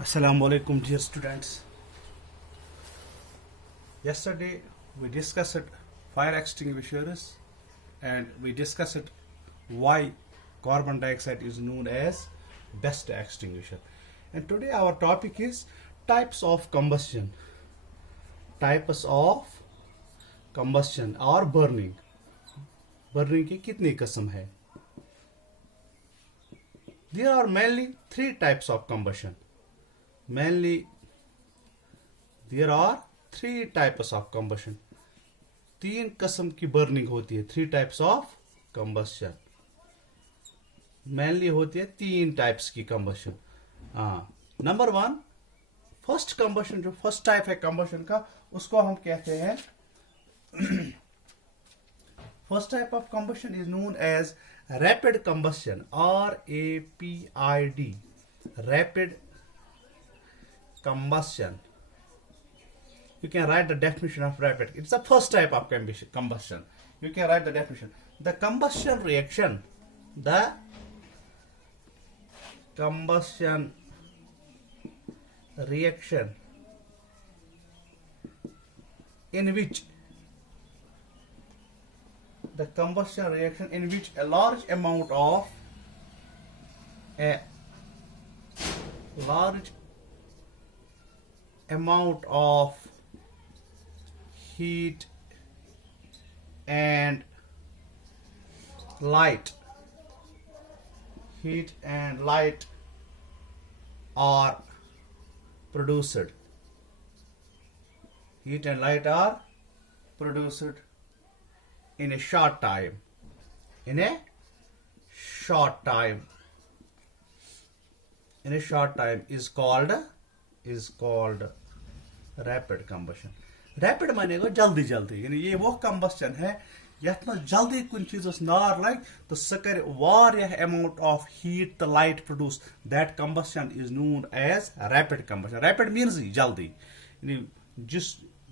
Assalamu alaikum, dear students. Yesterday we discussed fire extinguishers and we discussed why carbon dioxide is known as best extinguisher. And today our topic is types of combustion. Types of combustion or burning. Burning की कितनी किस्म है? There are mainly three types of combustion. Mainly there are three types of combustion. तीन किस्म की burning होती है. Three types of combustion. Mainly होती है तीन टाइप्स की combustion. Number one, first combustion, जो फर्स्ट टाइप है कंबस्शन का, उसको हम कहते हैं first type of combustion is known as rapid combustion. RAPID, rapid combustion. You can write the definition of rapid. It's the first type of combustion. You can write the definition. The combustion reaction in which a large amount of heat and light are produced. Heat and light are produced in a short time. In a short time is called rapid combustion. Rapid मानेगा जल्दी जल्दी, यानी ये वो combustion है यथ में जल्दी कुछ चीजस नार लग तो सह कर वारियाह अमाउंट ऑफ हीट तो light produce. That combustion is known as rapid combustion. Rapid means जल्दी, यानी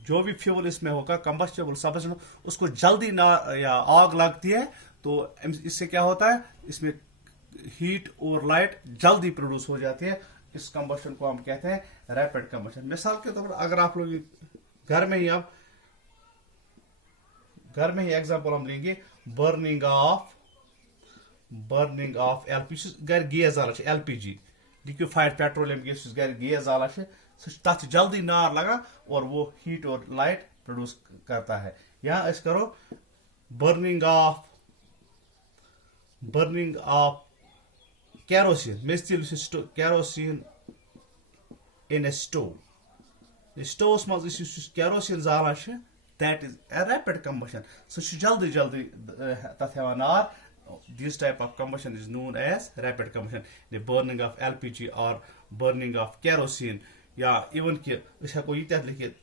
जो भी फ्यूल इसमें होगा कंबस्टेबल सब्सटेंस, उसको जल्दी ना या आग लगती है तो इससे क्या होता है, इसमें हीट और लाइट जल्दी प्रोड्यूस हो जाती है. इस कंबस्टन को हम कहते हैं रैपिड कंबस्टन. मिसाल के तौर पर अगर आप लोग घर में ही एग्जांपल हम लेंगे, बर्निंग ऑफ एलपीजी. घर गैस जाला LPG, लिक्विफाइड पेट्रोलियम गैस, घर गैस जाला तथ जल्दी नार लगा और वो हीट और लाइट प्रोड्यूस करता है. यहाँ इस करो burning of kerosene, methyl kerosene in a stove. The stove maz is kerosene zalan, that is a rapid combustion. So jaldi tat hevan nar. This type of combustion is known as rapid combustion. The burning of LPG or burning of kerosene, या even कि इसको ये तहत लिखिए.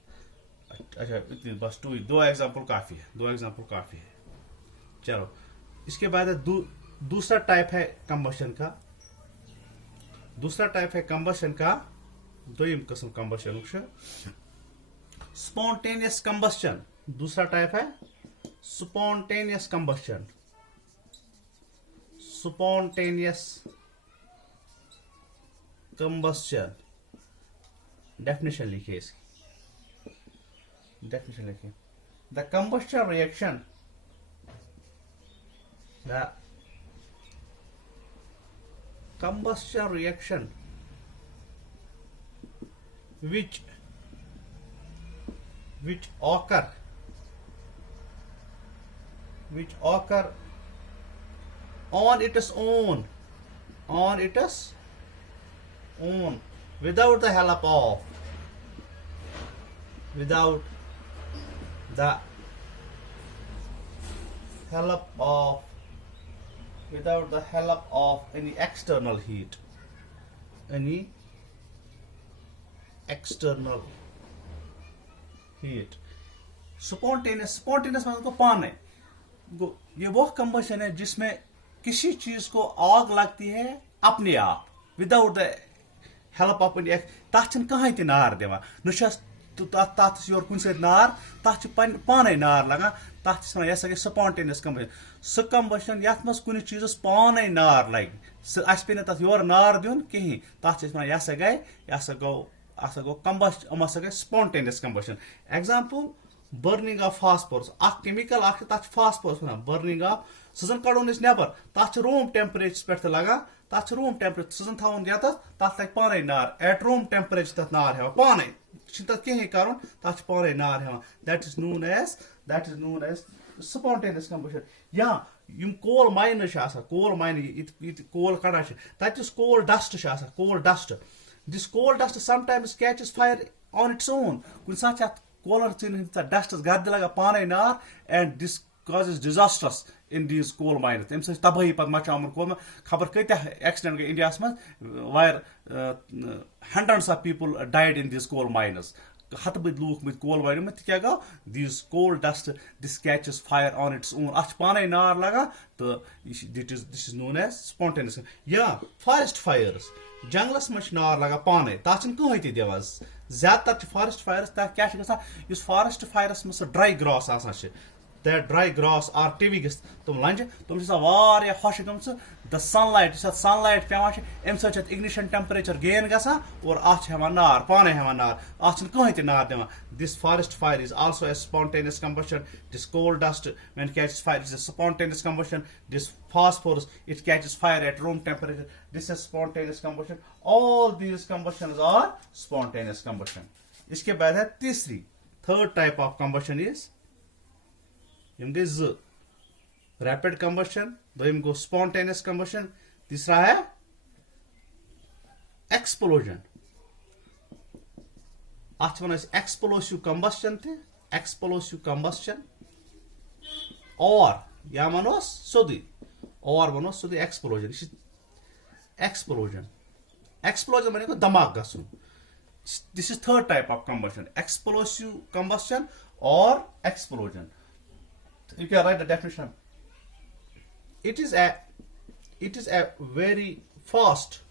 अच्छा इतनी बस दो एग्जांपल काफी है. चलो इसके बाद दूसरा टाइप है कंबशन का. दोयम किस्म कंबशन स्पॉन्टेनियस कंबशन. दूसरा टाइप है स्पॉन्टेनियस कंबशन. डेफिनेशन लिखिए इसकी. The combustion reaction which occur on its own without the help of any external heat. Spontaneous मतलब तो पाने. ये वो कंबशन है जिसमें किसी चीज को आग लगती है अपने आप, विदाउट द हेल्प ऑफ तथ कहीं नार दिवान तो तथ योर कुन नार तथ पाने नार लगान तथ यह गई स्पॉन्टेनियस कंबशन. सह कंबशन ये कुछ चीजस पाने नार लगे अस पे तथ योर नार दिन कहीं तथ गए यह गो कम्बस्ट गई spontaneous combustion example burning of phosphorus chemical तथ फास्फोरस वन बर्निंग ऑफ सह कड़ोन नबर तथ रूम टेम्परेचर पे लगान तथ रूम टेम्परेचर सह थवन ये तथ लग पाने नार एट रूम टेम्परेचर तथ नार हेवन पाने तथ कहीं कर तथ पाने नार हेवन that is known as spontaneous combustion या यम coal mine coal mine coal कड़ान तथस coal dust this coal dust sometimes catches fire on its own कुछ साथ कोलर चीन डस्ट गर्द लगा पाने नार and this causes disasters in these coal mines तम सह तबाही पे मचावन कोल खबर कत्या एक्सीडेंट गई इंडिया मज wire hundreds of people died in these coal mines हत बद लूख मत कोल माइन में क्या गो this coal dust this catches fire on its own अत पाने नार लगा तो this is known as spontaneous या फॉरेस्ट फायर्स जंगलस मज नार लगा पाने तथ कहीं तह दिवान ज्यादातर फॉरेस्ट फायर्स तथ क्या गस फॉरेस्ट फायरस में dry grass that dry grass or twigs तुम लंज तुम खुश गम द सनलाइट सनलाइट पे अम इग्निशन टेम्परेचर गेन गसा और हेवान नार पाने हेवान नार कहीं नार दिवान this forest fire is also a spontaneous combustion this coal dust when catches fire is a spontaneous combustion this phosphorus it catches fire at room temperature this is spontaneous combustion all these combustions are spontaneous combustion इसके बाद है तीसरी third type of combustion is यम गई rapid combustion दोम गो spontaneous combustion तीसरा है एक्सप्लोजन अत वन एक्सप्लोसिव कंबशन एक्सप्लोसिव कंबशन और या वनो सोदी और वनो सोदी एक्सप्लोजन एक्सप्लोजन एक्सप्लोजन वन धमाक गसन this is third type of combustion explosive combustion और explosion You can write the definition. It is a very fast.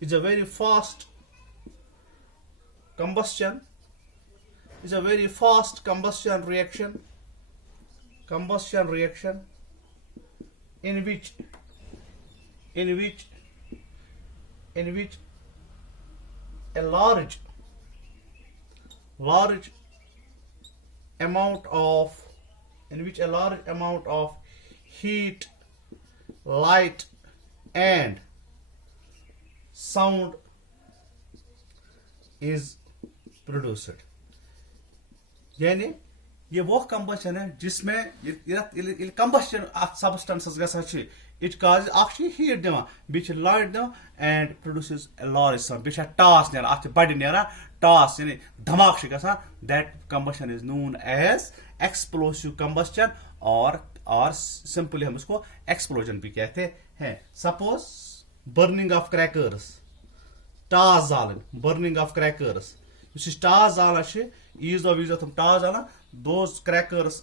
It's a very fast combustion. It's a very fast combustion reaction. Combustion reaction in which a large amount of heat, light and sound is produced. यानी ये वो combustion है जिसमें combustion substances गसा it cause heat दिवान be light दिवान and produces a large sound बी टास नेरान अत बड़ नेरान टास यानी धमाक गसा that combustion is known as explosive combustion और सिंपली हम उसको एक्सप्लोजन भी कहते हैं सपोज बर्निंग ऑफ क्रैकर्स टास जालन बर्निंग ऑफ क्रैकर्स टास जालन ईज ऑफ तुम टास जालन those crackers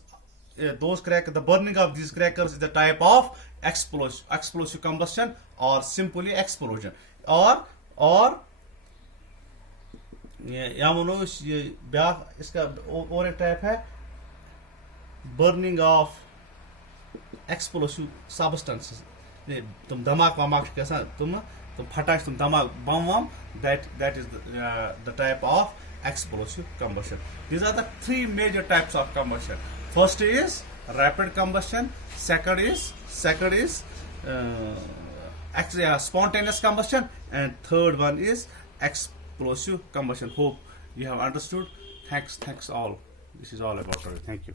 the burning of these crackers is the type of explosive combustion or simply explosion or या मनो ये ब्या इसका और एक टाइप है बर्निंग ऑफ एक्सप्लोसिव सब्सटेंसेस तुम धमाक वमाक तुम फटाश तुम धमाक बम वम that is the type of explosive combustion. These are the three major types of combustion. First is rapid combustion, second is spontaneous combustion, and third one is explosive combustion. Hope you have understood. Thanks all. This is all about it. Thank you.